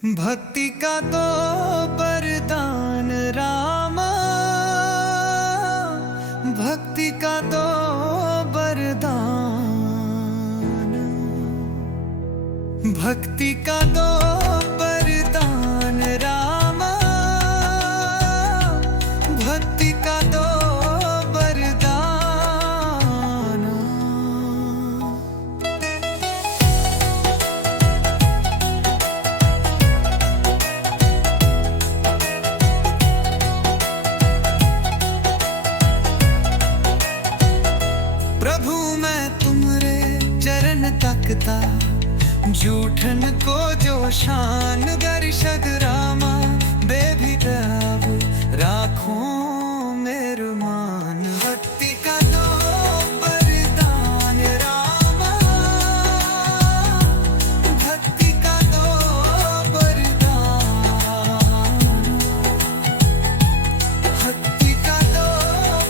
भक्ति का तो वरदान रामा, भक्ति का तो वरदान, भक्ति का तो वरदान रामा, भक्ति का तो वरदान। प्रभु मैं तुमरे चरण तकता, झूठन को जो शान दर्शद रामा, बेभिराव राखो मेरु मान। भक्ति का तो वरदान रामा, भक्ति का तो वरदान, भक्ति का तो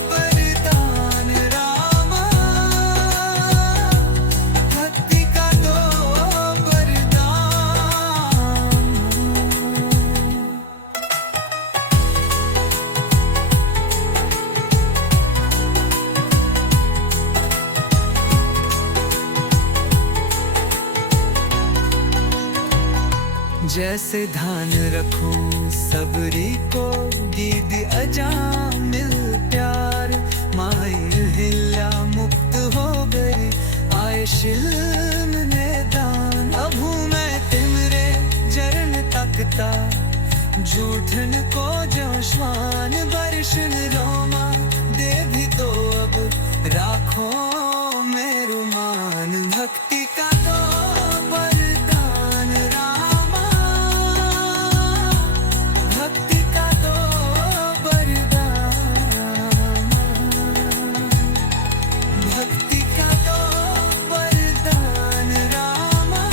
वरदान रामा, भक्ति का तो वरदान। जैसे धान रखूं सबरी को, गीत अजामिल प्यार, माहिर हिला मुक्त हो गए आए शिल्म ने दान। अभू मैं तिमरे चरण तकता, झूठन को जो श्वान बर्शन रोमा, दे भी तो अब राखो मेरु मान। भक्ति का तो वरदान रामा, भक्ति का तो वरदान, भक्ति का तो वरदान रामा,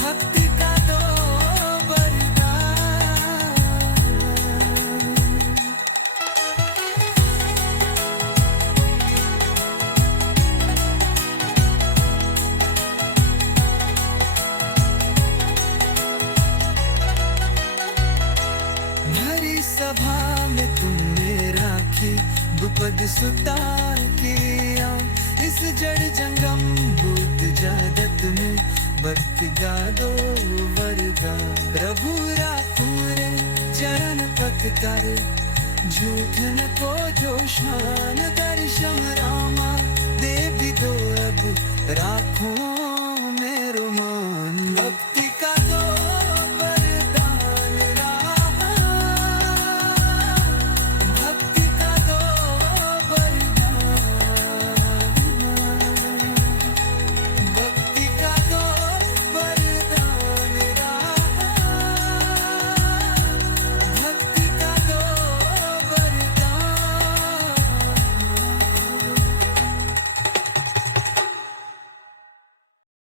भक्ति का तो वरदान। भरी सभा में तुमने राखी दुपद सुता किया, इस जड़ जंगम बुद्ध जादत में भक्ति का दो वरदान। प्रभु राखो रे चरण पककर, झूठन को जो शान दर्शन रामा, दे भी दो अब राखो